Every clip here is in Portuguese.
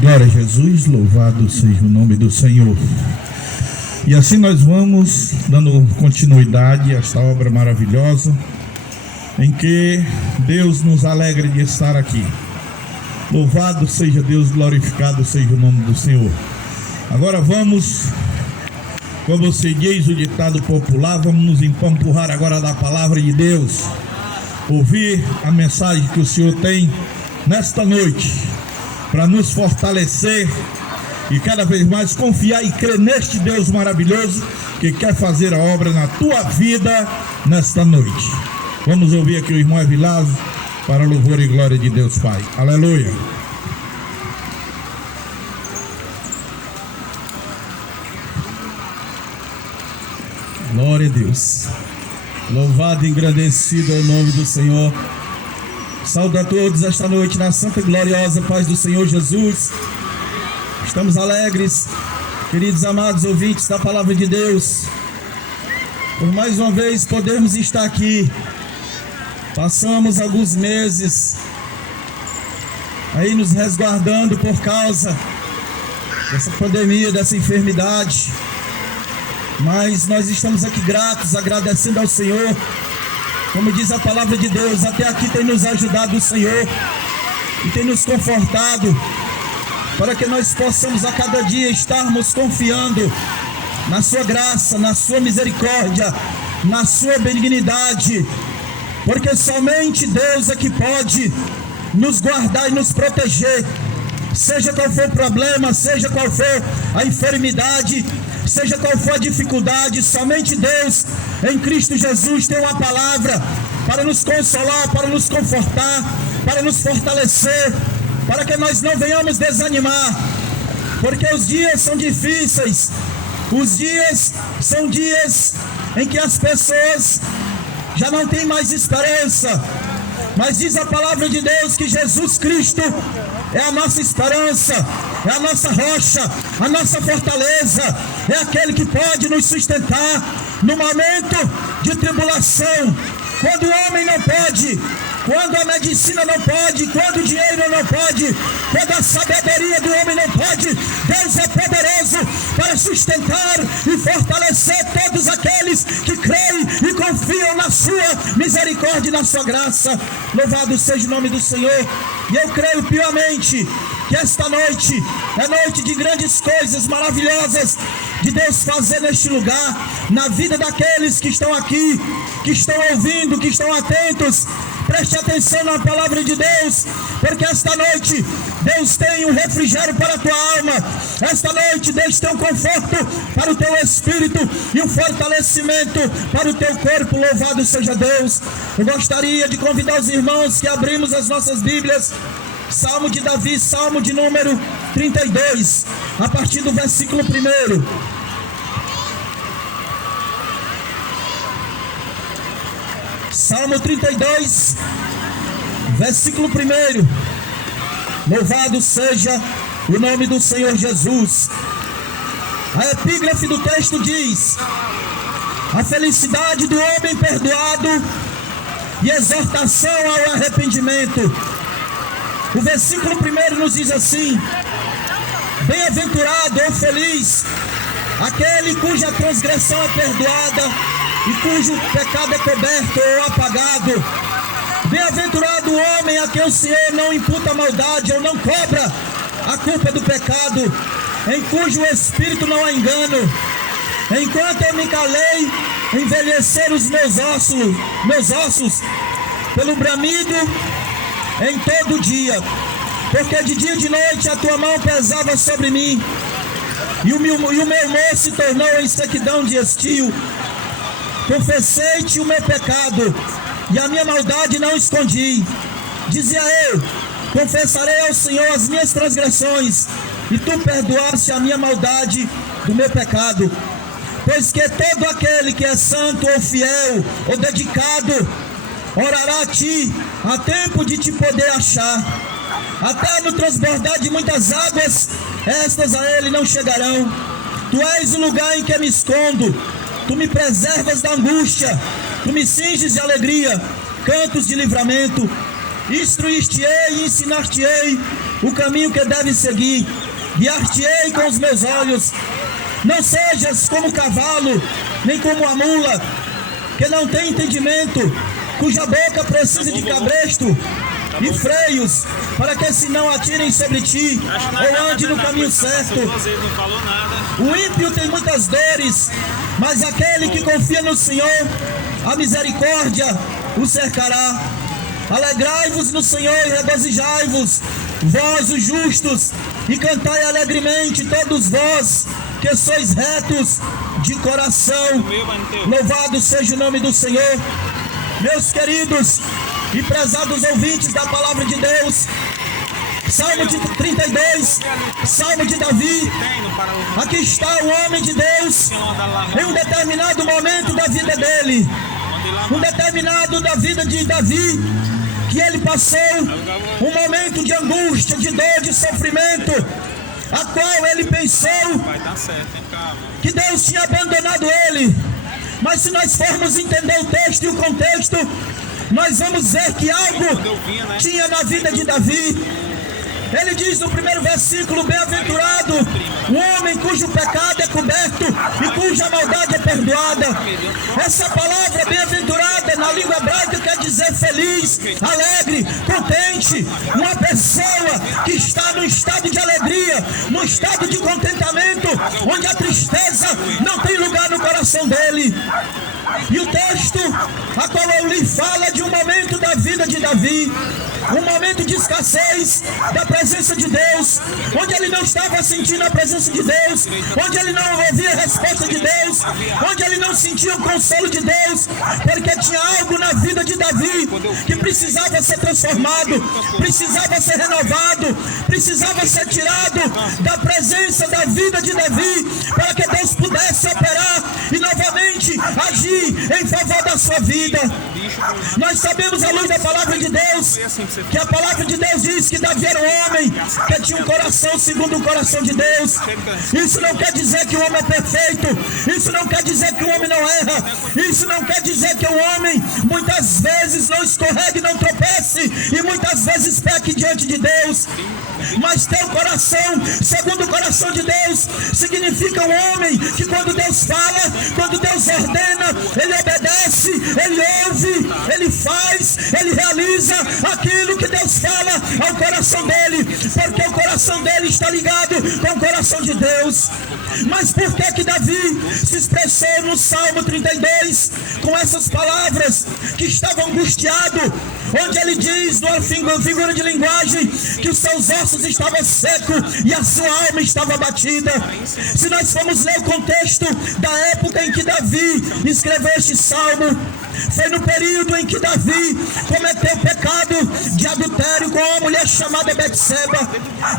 Glória a Jesus, louvado seja o nome do Senhor. E assim nós vamos dando continuidade a esta obra maravilhosa, em que Deus nos alegra de estar aqui. Louvado seja Deus, glorificado seja o nome do Senhor. Agora vamos, como se diz o ditado popular, vamos nos empampurrar agora da palavra de Deus, ouvir a mensagem que o Senhor tem nesta noite, para nos fortalecer e cada vez mais confiar e crer neste Deus maravilhoso que quer fazer a obra na tua vida nesta noite. Vamos ouvir aqui o irmão Evilásio para louvor e glória de Deus Pai. Aleluia. Glória a Deus. Louvado e engrandecido é o nome do Senhor. Saúdo a todos esta noite na santa e gloriosa paz do Senhor Jesus. Estamos alegres, queridos amados ouvintes da palavra de Deus, por mais uma vez podermos estar aqui. Passamos alguns meses aí nos resguardando por causa dessa pandemia, dessa enfermidade, mas nós estamos aqui gratos, agradecendo ao Senhor. Como diz a palavra de Deus, até aqui tem nos ajudado o Senhor e tem nos confortado, para que nós possamos a cada dia estarmos confiando na sua graça, na sua misericórdia, na sua benignidade, porque somente Deus é que pode nos guardar e nos proteger, seja qual for o problema, seja qual for a enfermidade, seja qual for a dificuldade. Somente Deus em Cristo Jesus tem uma palavra para nos consolar, para nos confortar, para nos fortalecer, para que nós não venhamos desanimar, porque os dias são difíceis, os dias são dias em que as pessoas já não têm mais esperança, mas diz a palavra de Deus que Jesus Cristo é a nossa esperança, é a nossa rocha, a nossa fortaleza, é aquele que pode nos sustentar no momento de tribulação, quando o homem não pode, quando a medicina não pode, quando o dinheiro não pode, quando a sabedoria do homem não pode. Deus é poderoso para sustentar e fortalecer todos aqueles que creem e confiam na sua misericórdia e na sua graça. Louvado seja o nome do Senhor. E eu creio piamente que esta noite é noite de grandes coisas maravilhosas de Deus fazer neste lugar, na vida daqueles que estão aqui, que estão ouvindo, que estão atentos. Preste atenção na palavra de Deus, porque esta noite Deus tem um refrigério para a tua alma. Esta noite Deus tem um conforto para o teu espírito e um fortalecimento para o teu corpo. Louvado seja Deus. Eu gostaria de convidar os irmãos que abrimos as nossas Bíblias, Salmo de Davi, Salmo de número 32, a partir do versículo 1. Salmo 32, versículo 1. Louvado seja o nome do Senhor Jesus. A epígrafe do texto diz: a felicidade do homem perdoado e exortação ao arrependimento. O versículo 1 nos diz assim: bem-aventurado ou feliz aquele cuja transgressão é perdoada e cujo pecado é coberto ou apagado. Bem-aventurado o homem a quem o Senhor não imputa maldade ou não cobra a culpa do pecado, em cujo espírito não há engano. Enquanto eu me calei, envelheceram os meus ossos pelo bramido em todo dia, porque de dia e de noite a tua mão pesava sobre mim, e o meu humor se tornou em sequidão de estio. Confessei-te o meu pecado, e a minha maldade não escondi. Dizia eu: confessarei ao Senhor as minhas transgressões, e tu perdoaste a minha maldade do meu pecado. Pois que todo aquele que é santo ou fiel ou dedicado orará a ti, a tempo de te poder achar. Até no transbordar de muitas águas, estas a ele não chegarão. Tu és o lugar em que me escondo. Tu me preservas da angústia, tu me cinges de alegria, cantos de livramento. Instruir-te-ei e ensinar-te-ei o caminho que deve seguir. Guiar-te-ei com os meus olhos. Não sejas como o cavalo, nem como a mula, que não tem entendimento, cuja boca precisa de cabresto e freios, para que se não atirem sobre ti, ou ande no caminho certo. O ímpio tem muitas dores, mas aquele que confia no Senhor, a misericórdia o cercará. Alegrai-vos no Senhor e regozijai-vos, vós os justos, e cantai alegremente todos vós que sois retos de coração. Louvado seja o nome do Senhor. Meus queridos e prezados ouvintes da palavra de Deus, Salmo de 32, Salmo de Davi. Aqui está o homem de Deus em um determinado momento da vida dele, um determinado da vida de Davi, que ele passou um momento de angústia, de dor, de sofrimento, a qual ele pensou que Deus tinha abandonado ele. Mas se nós formos entender o texto e o contexto, nós vamos ver que algo tinha na vida de Davi. Ele diz no primeiro versículo: bem-aventurado o homem cujo pecado é coberto e cuja maldade é perdoada. Essa palavra bem-aventurada na língua hebraica quer dizer feliz, alegre, contente. Uma pessoa que está no estado de alegria, no estado de contentamento, onde a tristeza não tem lugar no coração dele. E o texto a qual eu li fala de um momento da vida de Davi, um momento de escassez da presença de Deus, onde ele não estava sentindo a presença de Deus, onde ele não ouvia a resposta de Deus, onde ele não sentia o consolo de Deus, porque tinha algo na vida de Davi que precisava ser transformado, precisava ser renovado, precisava ser tirado da presença da vida de Davi, para que Deus pudesse operar e novamente agir em favor da sua vida. Nós sabemos, à luz da palavra de Deus, que a palavra de Deus diz que Davi era um homem que tinha um coração segundo o coração de Deus. Isso não quer dizer que o homem é perfeito, isso não quer dizer que o homem não erra, isso não quer dizer que o homem muitas vezes não escorregue, não tropece e muitas vezes peque diante de Deus. Mas ter o coração segundo o coração de Deus significa um homem que quando Deus fala, quando Deus ordena, ele obedece, ele ouve, ele faz, ele realiza aquilo que Deus fala ao coração dele, porque o coração dele está ligado com o coração de Deus. Mas por que Davi se expressou no Salmo 32 com essas palavras que estava angustiado, onde ele diz, numa figura de linguagem, que os seus ossos estavam secos e a sua alma estava abatida? Se nós formos ler o contexto da época em que Davi escreveu este salmo, foi no período em que Davi cometeu o pecado de adultério com uma mulher chamada Betseba.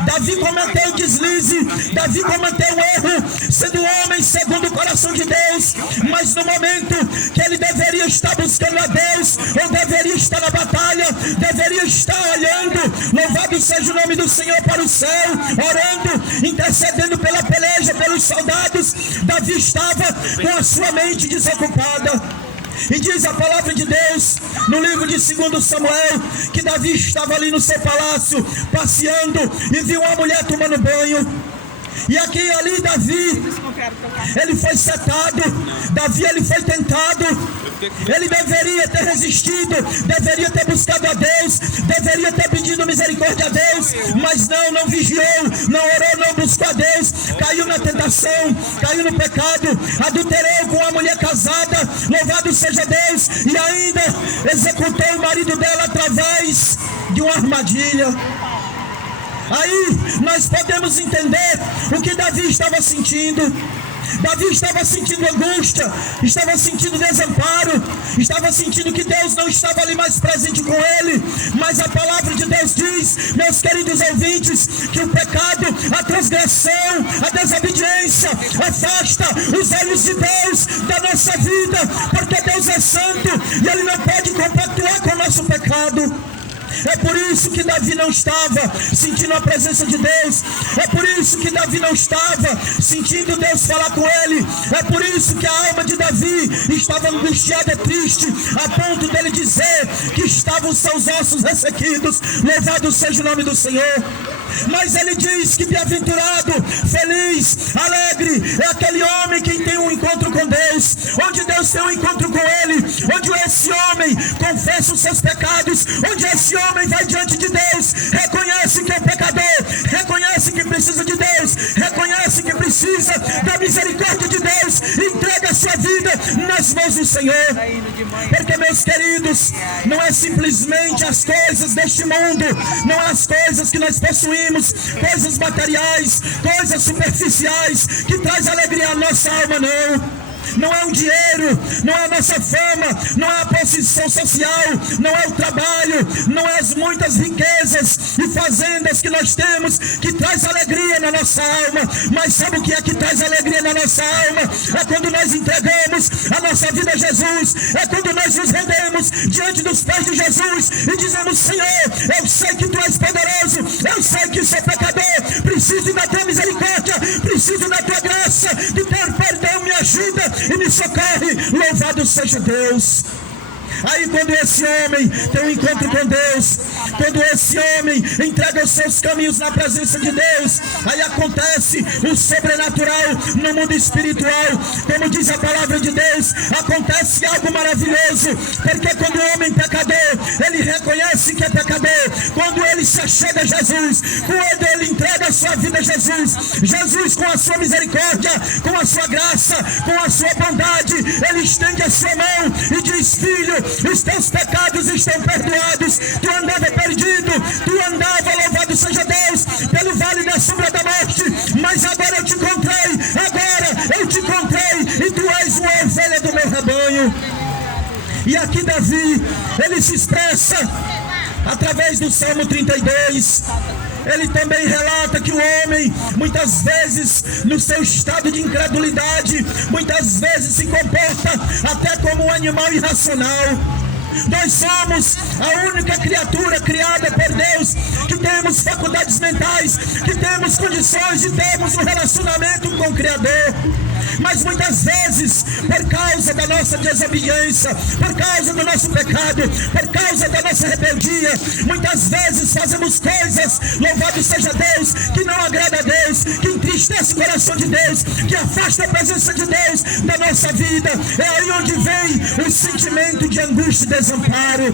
Davi cometeu o deslize, Davi cometeu o erro, sendo homem segundo o coração de Deus, mas no momento que ele deveria estar buscando a Deus, ou deveria estar na batalha, deveria estar olhando, louvado seja o nome do Senhor, para o céu, orando, intercedendo pela peleja, pelos soldados, Davi estava com a sua mente desocupada. E diz a palavra de Deus no livro de 2 Samuel que Davi estava ali no seu palácio passeando e viu uma mulher tomando banho. E aqui e ali Davi, ele foi setado, Davi ele foi tentado, ele deveria ter resistido, deveria ter buscado a Deus, deveria ter pedido misericórdia a Deus, mas não vigiou, não orou, não buscou a Deus, caiu na tentação, caiu no pecado, adulterou com uma mulher casada, louvado seja Deus, e ainda executou o marido dela através de uma armadilha. Aí nós podemos entender o que Davi estava sentindo. Davi estava sentindo angústia, estava sentindo desamparo, estava sentindo que Deus não estava ali mais presente com ele. Mas a palavra de Deus diz, meus queridos ouvintes, que o pecado, a transgressão, a desobediência afasta os olhos de Deus da nossa vida, porque Deus é santo e ele não pode compactuar com o nosso pecado. É por isso que Davi não estava sentindo a presença de Deus. É por isso que Davi não estava sentindo Deus falar com ele. É por isso que a alma de Davi estava angustiada, triste, a ponto dele dizer que estavam os seus ossos ressequidos. Louvado seja o nome do Senhor. Mas ele diz que bem-aventurado, feliz, alegre é aquele homem que tem um encontro com Deus, onde Deus tem um encontro com ele, onde esse homem confessa os seus pecados, onde esse homem vai diante de Deus, reconhece que é pecador, reconhece que precisa de Deus, reconhece que precisa da misericórdia de Deus, entrega a sua vida nas mãos do Senhor. Porque, meus queridos, não é simplesmente as coisas deste mundo, não é as coisas que nós possuímos, coisas materiais, coisas superficiais, que traz alegria à nossa alma, não. Não é o dinheiro, não é a nossa fama, não é a posição social, não é o trabalho, não é as muitas riquezas e fazendas que nós temos que traz alegria na nossa alma. Mas sabe o que é que traz alegria na nossa alma? É quando nós entregamos a nossa vida a Jesus, é quando nós nos rendemos diante dos pés de Jesus e dizemos: Senhor, eu sei que Tu és poderoso, eu sei que sou pecador, preciso da Tua misericórdia, preciso da Tua graça, do Teu perdão, me ajuda e me socorre. Louvado seja Deus. Aí quando esse homem tem um encontro com Deus, quando esse homem entrega os seus caminhos na presença de Deus, aí acontece o sobrenatural no mundo espiritual. Como diz a palavra de Deus, acontece algo maravilhoso, porque quando o homem pecador, ele reconhece que é pecador, quando ele se achega a Jesus, quando ele entrega a sua vida a Jesus, Jesus com a sua misericórdia, com a sua graça, com a sua bondade, ele estende a sua mão e diz: filho, os teus pecados estão perdoados. Tu andava perdido, tu andava, louvado seja Deus, pelo vale da sombra da morte, mas agora eu te encontrei, e tu és uma ovelha do meu rebanho. E aqui Davi, ele se expressa através do Salmo 32. Ele também relata que o homem, muitas vezes, no seu estado de incredulidade, muitas vezes se comporta até como um animal irracional. Nós somos a única criatura criada por Deus que temos faculdades mentais, que temos condições de termos um relacionamento com o Criador. Mas muitas vezes, por causa da nossa desobediência, por causa do nosso pecado, por causa da nossa rebeldia, muitas vezes fazemos coisas, louvado seja Deus, que não agrada a Deus, que entristece o coração de Deus, que afasta a presença de Deus da nossa vida. É aí onde vem o sentimento de angústia e desamparo.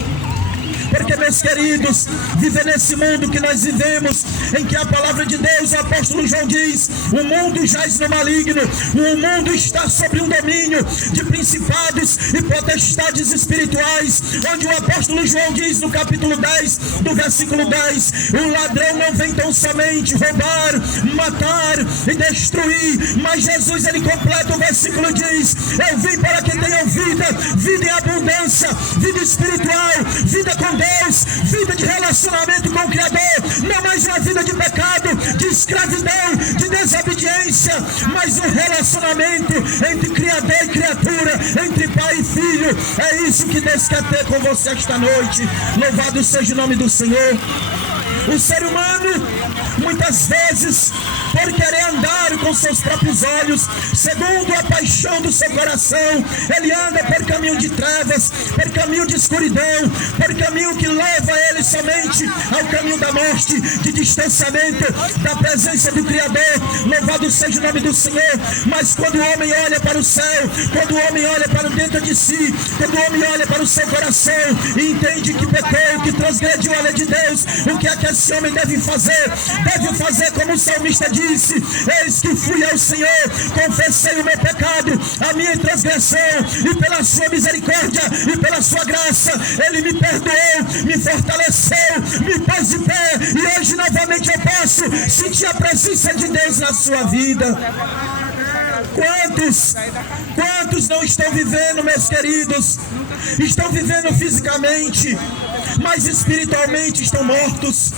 Porque, meus queridos, viver nesse mundo que nós vivemos, em que a palavra de Deus, o apóstolo João diz: o mundo jaz no maligno, o mundo está sobre um domínio de principados e potestades espirituais, onde o apóstolo João diz no capítulo 10, do versículo 10: o ladrão não vem tão somente roubar, matar e destruir, mas Jesus, ele completa o versículo, diz: eu vim para que tenham vida, vida em abundância, vida espiritual, vida com Deus, vida de relacionamento com o Criador, não mais uma vida de pecado, de escravidão, de desobediência, mas um relacionamento entre Criador e criatura, entre pai e filho. É isso que Deus quer ter com você esta noite. Louvado seja o nome do Senhor. O ser humano, muitas vezes, por querer andar com seus próprios olhos, segundo a paixão do seu coração, ele anda por caminho de trevas, por caminho de escuridão, por caminho que leva ele somente ao caminho da morte, de distanciamento da presença do Criador. Louvado seja o nome do Senhor. Mas quando o homem olha para o céu, quando o homem olha para dentro de si, quando o homem olha para o seu coração e entende que pecou, que transgrediu a lei de Deus, o que é que esse homem deve fazer? Deve fazer como o salmista disse: eis que fui ao Senhor, confessei o meu pecado, a minha transgressão, e pela sua misericórdia e pela sua graça, ele me perdoou, me fortaleceu, me pôs de pé, e hoje novamente eu posso sentir a presença de Deus na sua vida. Quantos não estão vivendo, meus queridos? Estão vivendo fisicamente, mas espiritualmente estão mortos.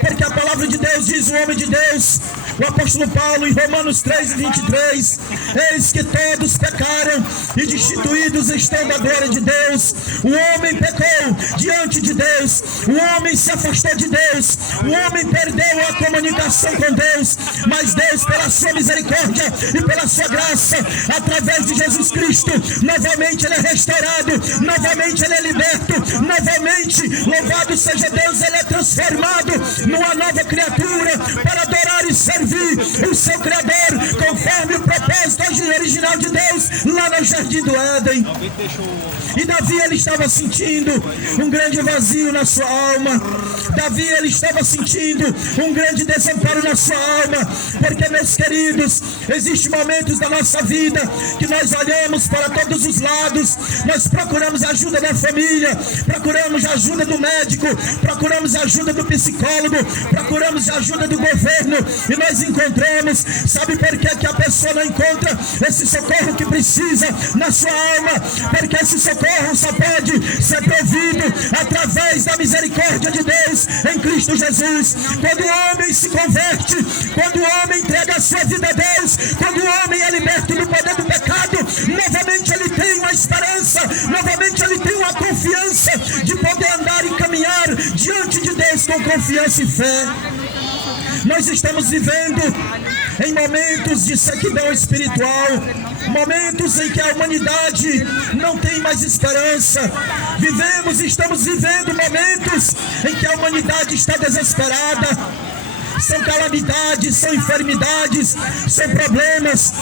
Porque a palavra de Deus diz: o homem de Deus, o apóstolo Paulo em Romanos 3:23, eis que todos pecaram e destituídos estão da glória de Deus. O homem pecou diante de Deus, o homem se afastou de Deus, o homem perdeu a comunicação com Deus, mas Deus, pela sua misericórdia e pela sua graça, através de Jesus Cristo, novamente ele é restaurado, novamente ele é liberto, novamente, louvado seja Deus, ele é transformado numa nova criatura para adorar e servir o seu Criador, conforme o propósito original de Deus lá no Jardim do Éden. E Davi, ele estava sentindo um grande vazio na sua alma. Davi, ele estava sentindo um grande desamparo na sua alma, porque, meus queridos, existem momentos da nossa vida que nós olhamos para todos os lados, nós procuramos a ajuda da família, procuramos a ajuda do médico, procuramos a ajuda do psicólogo, procuramos a ajuda do governo, e nós encontramos, sabe por que a pessoa não encontra esse socorro que precisa na sua alma? Porque esse socorro só pode ser provido através da misericórdia de Deus em Cristo Jesus. Quando o homem se converte, quando o homem entrega a sua vida a Deus, quando o homem é liberto do poder do pecado, novamente ele tem uma esperança, novamente ele tem uma confiança de poder andar e caminhar diante de Deus com confiança e fé. Nós estamos vivendo em momentos de sequidão espiritual, momentos em que a humanidade não tem mais esperança. Estamos vivendo momentos em que a humanidade está desesperada. São calamidades, são enfermidades, são problemas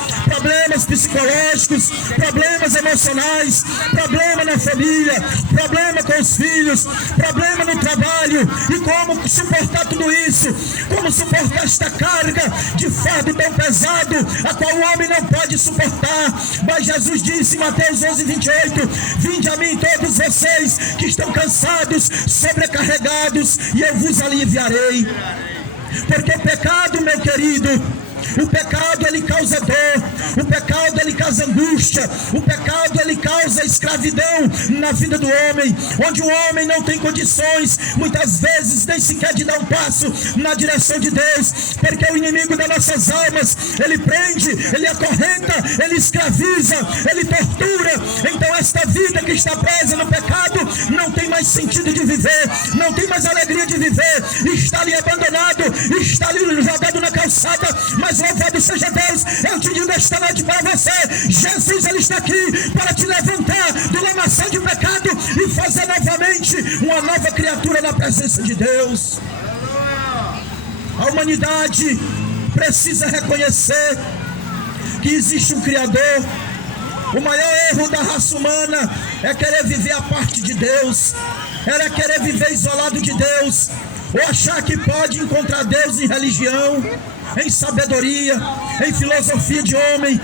psicológicos, problemas emocionais, problema na família, problema com os filhos, problema no trabalho. E como suportar tudo isso? Como suportar esta carga de fardo tão pesado, a qual o homem não pode suportar? Mas Jesus disse em Mateus 11:28, vinde a mim todos vocês que estão cansados, sobrecarregados, e eu vos aliviarei. Porque o pecado, meu querido, o pecado ele causa dor, o pecado ele causa angústia, o pecado ele causa escravidão na vida do homem, onde o homem não tem condições, muitas vezes nem sequer de dar um passo na direção de Deus, porque o inimigo das nossas almas, ele prende, ele acorrenta, ele escraviza, ele tortura. Então esta vida que está presa no pecado não tem mais sentido de viver, não tem mais alegria de viver, está ali abandonado, está ali jogado na calçada. Mas louvado seja Deus, eu te digo esta noite para você, Jesus ele está aqui para te levantar do lamaçal de pecado e fazer novamente uma nova criatura na presença de Deus. A humanidade precisa reconhecer que existe um Criador. O maior erro da raça humana é querer viver a parte de Deus, é querer viver isolado de Deus, ou achar que pode encontrar Deus em religião, em sabedoria, em filosofia de homem.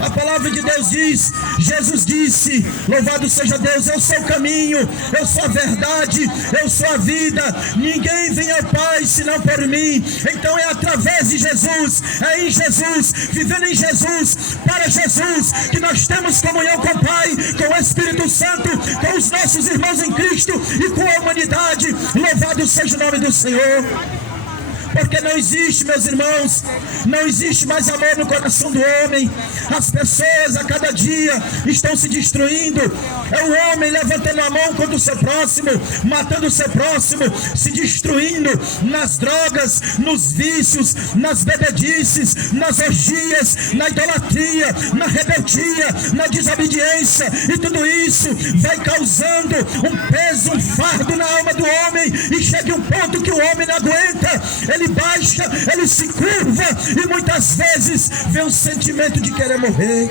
A palavra de Deus diz, Jesus disse, louvado seja Deus, eu sou o caminho, eu sou a verdade, eu sou a vida, ninguém vem ao Pai senão por mim. Então é através de Jesus, é em Jesus, vivendo em Jesus, para Jesus, que nós temos comunhão com o Pai, com o Espírito Santo, com os nossos irmãos em Cristo e com a humanidade. Louvado seja o nome do Senhor. Porque não existe, meus irmãos, não existe mais amor no coração do homem. As pessoas a cada dia estão se destruindo. É o homem levantando a mão contra o seu próximo, matando o seu próximo, se destruindo nas drogas, nos vícios, nas bebedices, nas orgias, na idolatria, na rebeldia, na desobediência. E tudo isso vai causando um peso, um fardo na alma do homem. E chega um ponto que o homem não aguenta. Ele baixa, ele se curva e muitas vezes vê um sentimento de querer morrer.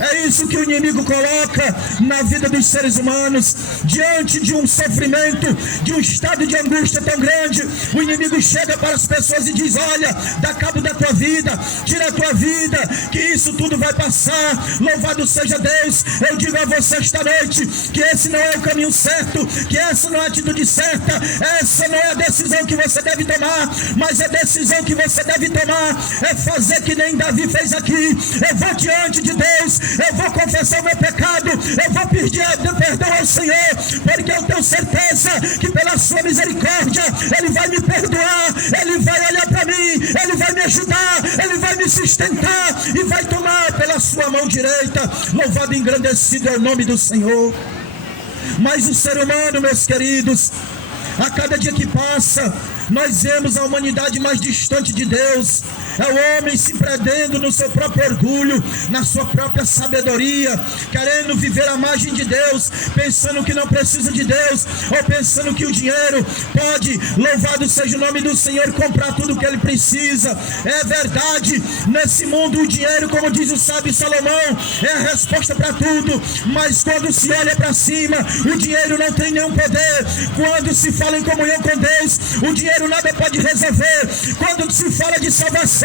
É isso que o inimigo coloca na vida dos seres humanos. Diante de um sofrimento, de um estado de angústia tão grande, o inimigo chega para as pessoas e diz: olha, dá cabo da tua vida, tira a tua vida, que isso tudo vai passar. Louvado seja Deus. Eu digo a você esta noite que esse não é o caminho certo, que essa não é a atitude certa, essa não é a decisão que você deve tomar, mas a decisão que você deve tomar é fazer que nem Davi fez aqui. Eu vou diante de Deus, eu vou confessar o meu pecado, eu vou pedir perdão ao Senhor, porque eu tenho certeza que pela sua misericórdia Ele vai me perdoar, Ele vai olhar para mim, Ele vai me sustentar e vai tomar pela sua mão direita. Louvado e engrandecido é o nome do Senhor. Mas o ser humano, meus queridos, a cada dia que passa, nós vemos a humanidade mais distante de Deus. É o homem se prendendo no seu próprio orgulho, na sua própria sabedoria, querendo viver à margem de Deus, pensando que não precisa de Deus, ou pensando que o dinheiro pode, louvado seja o nome do Senhor, comprar tudo o que ele precisa. É verdade, nesse mundo o dinheiro, como diz o sábio Salomão, é a resposta para tudo, mas quando se olha para cima, o dinheiro não tem nenhum poder. Quando se fala em comunhão com Deus, o dinheiro nada pode resolver. Quando se fala de salvação,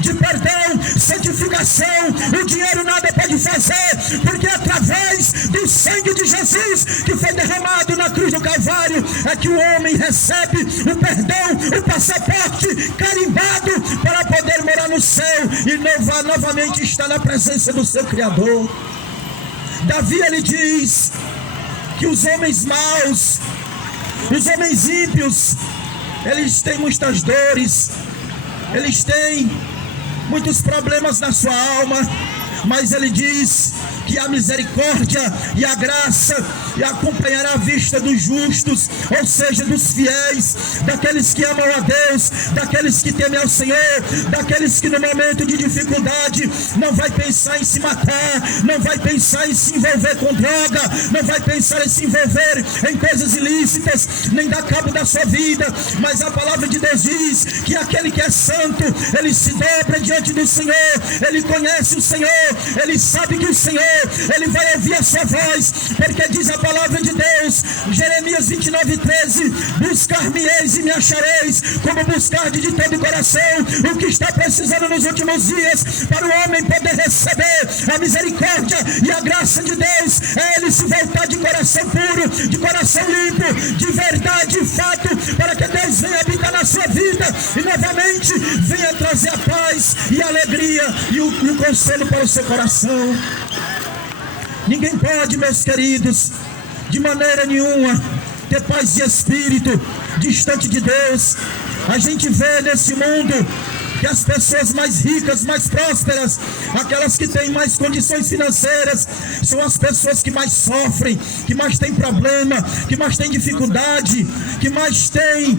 de perdão, santificação, o dinheiro nada pode fazer, porque através do sangue de Jesus que foi derramado na cruz do Calvário é que o homem recebe o perdão, o passaporte carimbado para poder morar no céu e novamente estar na presença do seu Criador. Davi, ele diz que os homens maus, os homens ímpios, eles têm muitas dores, eles têm muitos problemas na sua alma, mas ele diz que a misericórdia e a graça acompanhará a vista dos justos, ou seja, dos fiéis, daqueles que amam a Deus, daqueles que temem ao Senhor, daqueles que no momento de dificuldade não vai pensar em se matar, não vai pensar em se envolver com droga, não vai pensar em se envolver em coisas ilícitas, nem dar cabo da sua vida, mas a palavra de Deus diz que aquele que é santo, ele se dobra diante do Senhor, ele conhece o Senhor, ele sabe que o Senhor, ele vai ouvir a sua voz, porque diz a palavra de Deus, Jeremias 29:13, buscar-me-eis e me achareis, como buscardes de todo o coração. O que está precisando nos últimos dias, para o homem poder receber a misericórdia e a graça de Deus, é ele se voltar de coração puro, de coração limpo, de verdade e fato, para que Deus venha habitar na sua vida, e novamente venha trazer a paz e a alegria e o conselho para o seu coração. Ninguém pode, meus queridos, de maneira nenhuma, ter paz de espírito distante de Deus. A gente vê nesse mundo que as pessoas mais ricas, mais prósperas, aquelas que têm mais condições financeiras, são as pessoas que mais sofrem, que mais têm problema, que mais têm dificuldade, que mais têm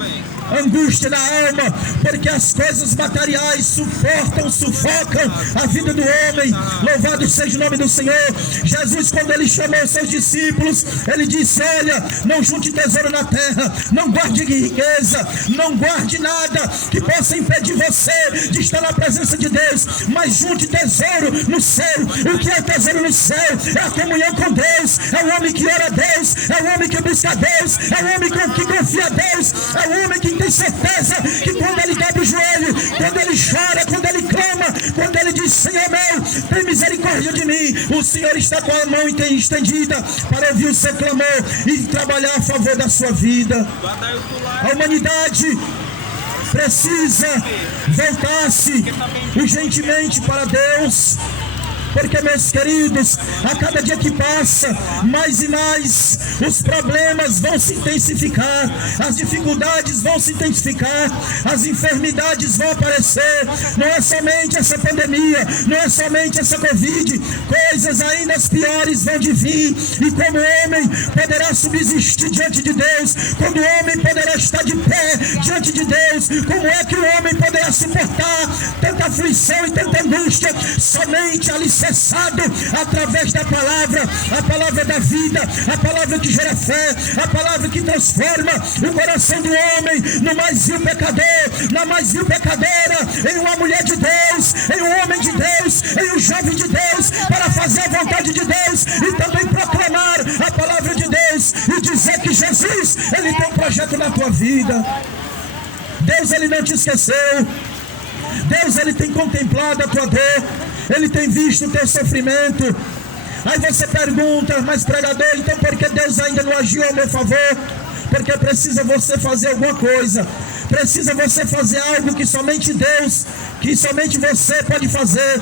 angústia na alma, porque as coisas materiais sufocam a vida do homem. Louvado seja o nome do Senhor. Jesus, quando ele chamou os seus discípulos, ele disse: olha, não junte tesouro na terra, não guarde riqueza, não guarde nada que possa impedir você de estar na presença de Deus, mas junte tesouro no céu. O que é tesouro no céu? É a comunhão com Deus, é o homem que ora a Deus, é o homem que busca a Deus, é o homem que confia a Deus, é o homem que tem certeza que quando ele dobra o joelho, quando ele chora, quando ele clama, quando ele diz: Senhor meu, tem misericórdia de mim, o Senhor está com a mão estendida para ouvir o seu clamor e trabalhar a favor da sua vida. A humanidade precisa voltar-se urgentemente para Deus, porque, meus queridos, a cada dia que passa, mais e mais os problemas vão se intensificar, as dificuldades vão se intensificar, as enfermidades vão aparecer. Não é somente essa pandemia, não é somente essa Covid, coisas ainda piores vão de vir. E como o homem poderá subsistir diante de Deus, quando o homem poderá estar de pé diante de Deus, como é que o homem poderá suportar tanta aflição e tanta angústia? Somente alicerçado através da palavra, a palavra da vida, a palavra que gera fé, a palavra que transforma o coração do homem no mais vil pecador, na mais vil pecadora, em uma mulher de Deus, em um homem de Deus, em um jovem de Deus, para fazer a vontade de Deus e também proclamar a palavra de Deus e dizer que Jesus, ele tem um projeto na tua vida. Deus, ele não te esqueceu. Deus, ele tem contemplado a tua dor, ele tem visto o teu sofrimento. Aí você pergunta: mas pregador, então por que Deus ainda não agiu ao meu favor? Porque precisa você fazer alguma coisa, precisa você fazer algo que somente Deus, que somente você pode fazer.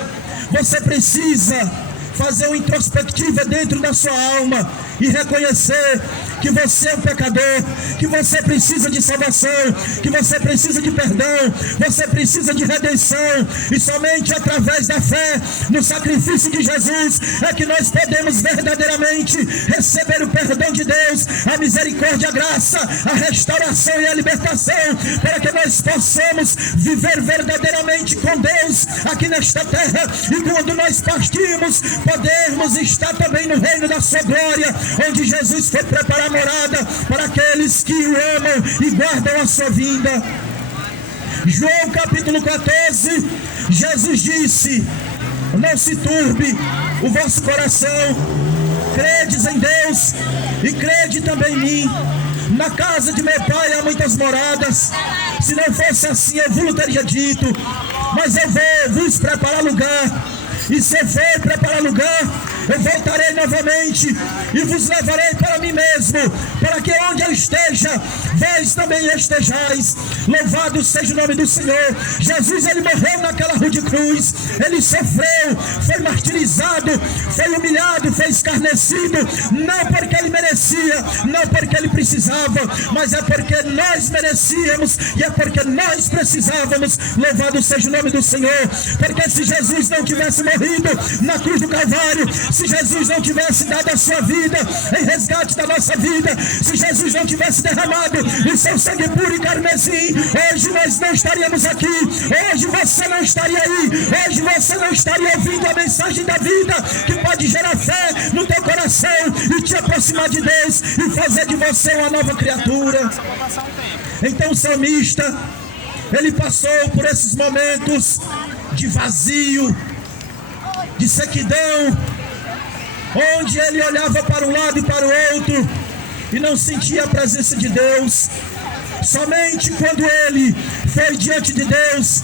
Você precisa fazer uma introspectiva dentro da sua alma e reconhecer que você é um pecador, que você precisa de salvação, que você precisa de perdão, você precisa de redenção, e somente através da fé no sacrifício de Jesus é que nós podemos verdadeiramente receber o perdão de Deus, a misericórdia, a graça, a restauração e a libertação, para que nós possamos viver verdadeiramente com Deus aqui nesta terra, e quando nós partirmos, podermos estar também no reino da sua glória, onde Jesus foi preparar morada para aqueles que o amam e guardam a sua vinda. João capítulo 14, Jesus disse: não se turbe o vosso coração, credes em Deus e crede também em mim. Na casa de meu pai há muitas moradas, se não fosse assim eu vos teria dito, mas eu vou vos preparar lugar, e se eu for preparar lugar, eu voltarei novamente e vos levarei para mim mesmo, para que onde eu esteja, vós também estejais. Louvado seja o nome do Senhor. Jesus, ele morreu naquela rude cruz, ele sofreu, foi martirizado, foi humilhado, foi escarnecido, não porque ele merecia, não porque ele precisava, mas é porque nós merecíamos e é porque nós precisávamos. Louvado seja o nome do Senhor, porque se Jesus não tivesse morrido na cruz do Calvário, se Jesus não tivesse dado a sua vida em resgate da nossa vida, se Jesus não tivesse derramado o seu sangue puro e carmesim, hoje nós não estaríamos aqui, hoje você não estaria aí, hoje você não estaria ouvindo a mensagem da vida, que pode gerar fé no teu coração e te aproximar de Deus e fazer de você uma nova criatura. Então o salmista, ele passou por esses momentos de vazio, de sequidão, onde ele olhava para um lado e para o outro e não sentia a presença de Deus. Somente quando ele foi diante de Deus,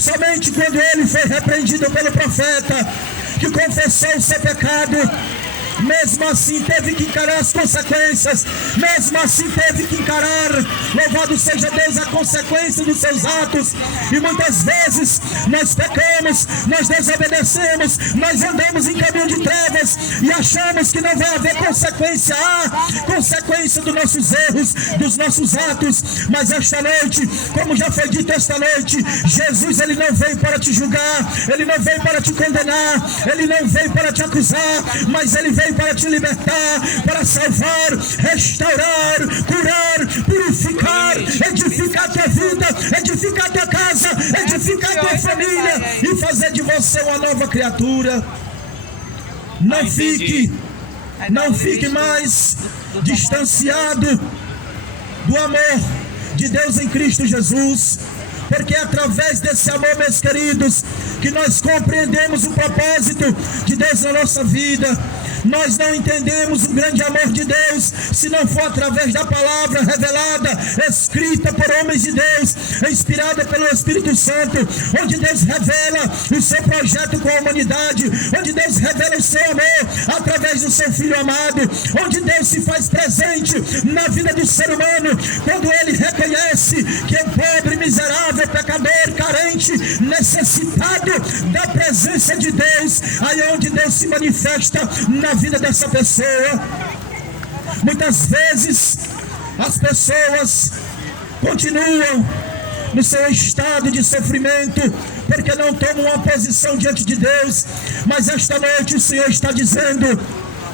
somente quando ele foi repreendido pelo profeta, que confessou o seu pecado, mesmo assim teve que encarar as consequências, mesmo assim teve que encarar, louvado seja Deus, a consequência dos seus atos. E muitas vezes nós pecamos, nós desobedecemos, nós andamos em caminho de trevas e achamos que não vai haver consequência. Consequência dos nossos erros, dos nossos atos. Mas esta noite, como já foi dito esta noite, Jesus, ele não veio para te julgar, ele não veio para te condenar, ele não veio para te acusar, mas ele veio para te libertar, para salvar, restaurar, curar, purificar, edificar a tua vida, edificar a tua casa, edificar a tua família e fazer de você uma nova criatura. Não fique mais distanciado do amor de Deus em Cristo Jesus, porque é através desse amor, meus queridos, que nós compreendemos o propósito de Deus na nossa vida. Nós não entendemos o grande amor de Deus se não for através da palavra revelada, escrita por homens de Deus, inspirada pelo Espírito Santo, onde Deus revela o seu projeto com a humanidade, onde Deus revela o seu amor através do seu Filho amado, onde Deus se faz presente na vida do ser humano, quando ele reconhece que é pobre, miserável, pecador, carente, necessitado da presença de Deus, aí é onde Deus se manifesta na vida dessa pessoa. Muitas vezes as pessoas continuam no seu estado de sofrimento, porque não tomam uma posição diante de Deus. Mas esta noite o Senhor está dizendo: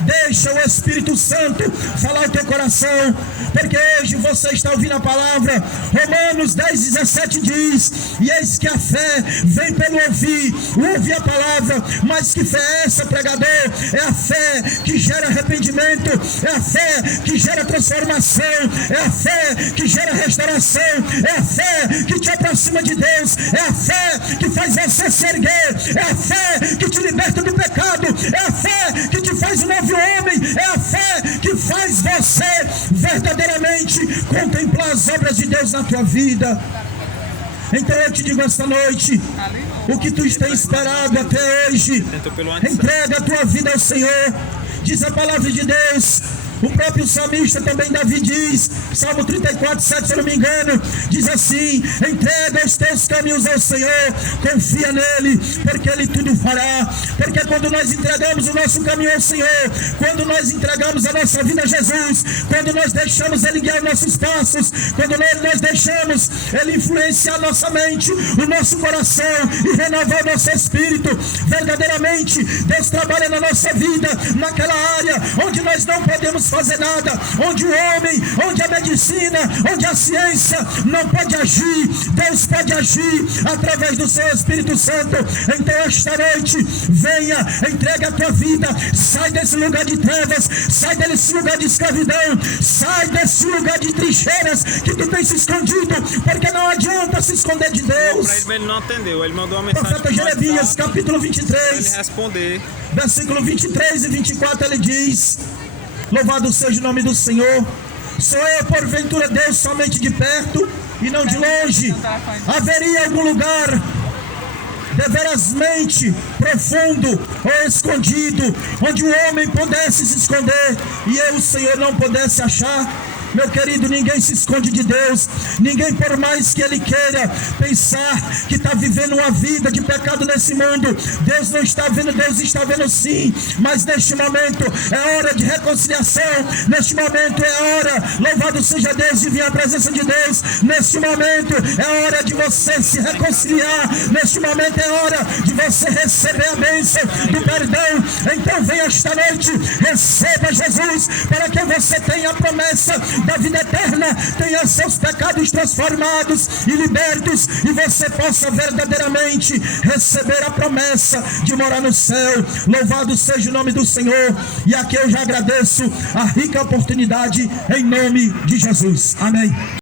deixa o Espírito Santo falar o teu coração, porque hoje você está ouvindo a palavra. Romanos 10:17 diz: e eis que a fé vem pelo ouvir a palavra. Mas que fé é essa, pregador? É a fé que gera arrependimento, é a fé que gera transformação, é a fé que gera restauração, é a fé que te aproxima de Deus, é a fé que faz você se erguer, é a fé que te liberta do pecado, é a fé que te faz um novo homem, é a fé que faz você verdadeiramente contemplar as obras de Deus na tua vida. Então eu te digo esta noite, o que tu tens esperado até hoje, entrega a tua vida ao Senhor. Diz a palavra de Deus O próprio salmista também, Davi, diz, Salmo 34, 7, se eu não me engano, diz assim: entrega os teus caminhos ao Senhor, confia nele, porque ele tudo fará. Porque quando nós entregamos o nosso caminho ao Senhor, quando nós entregamos a nossa vida a Jesus, quando nós deixamos ele guiar nossos passos, quando nós deixamos ele influenciar nossa mente, o nosso coração e renovar o nosso espírito, verdadeiramente Deus trabalha na nossa vida, naquela área onde nós não podemos fazer nada, onde o homem, onde a medicina, onde a ciência não pode agir, Deus pode agir através do seu Espírito Santo. Então esta noite, venha, entrega a tua vida, sai desse lugar de trevas, sai desse lugar de escravidão, sai desse lugar de trincheiras que tu tem se escondido, porque não adianta se esconder de Deus. Ele não atendeu, ele mandou uma mensagem. Profeta Jeremias, capítulo 23, ele responder. Versículo 23 e 24, ele diz: louvado seja o nome do Senhor. Sou eu porventura Deus somente de perto e não de longe? Haveria algum lugar deverasmente profundo ou escondido, onde o homem pudesse se esconder e eu, o Senhor, não pudesse achar? Meu querido, ninguém se esconde de Deus. Ninguém, por mais que ele queira pensar que está vivendo uma vida de pecado nesse mundo, Deus não está vendo. Deus está vendo sim, mas neste momento é hora de reconciliação. Neste momento é hora, louvado seja Deus, de vir à presença de Deus. Neste momento é hora de você se reconciliar. Neste momento é hora de você receber a bênção do perdão. Então venha esta noite, receba Jesus, para que você tenha a promessa da vida eterna, tenha seus pecados transformados e libertos, e você possa verdadeiramente receber a promessa de morar no céu. Louvado seja o nome do Senhor. E aqui eu já agradeço a rica oportunidade em nome de Jesus. Amém.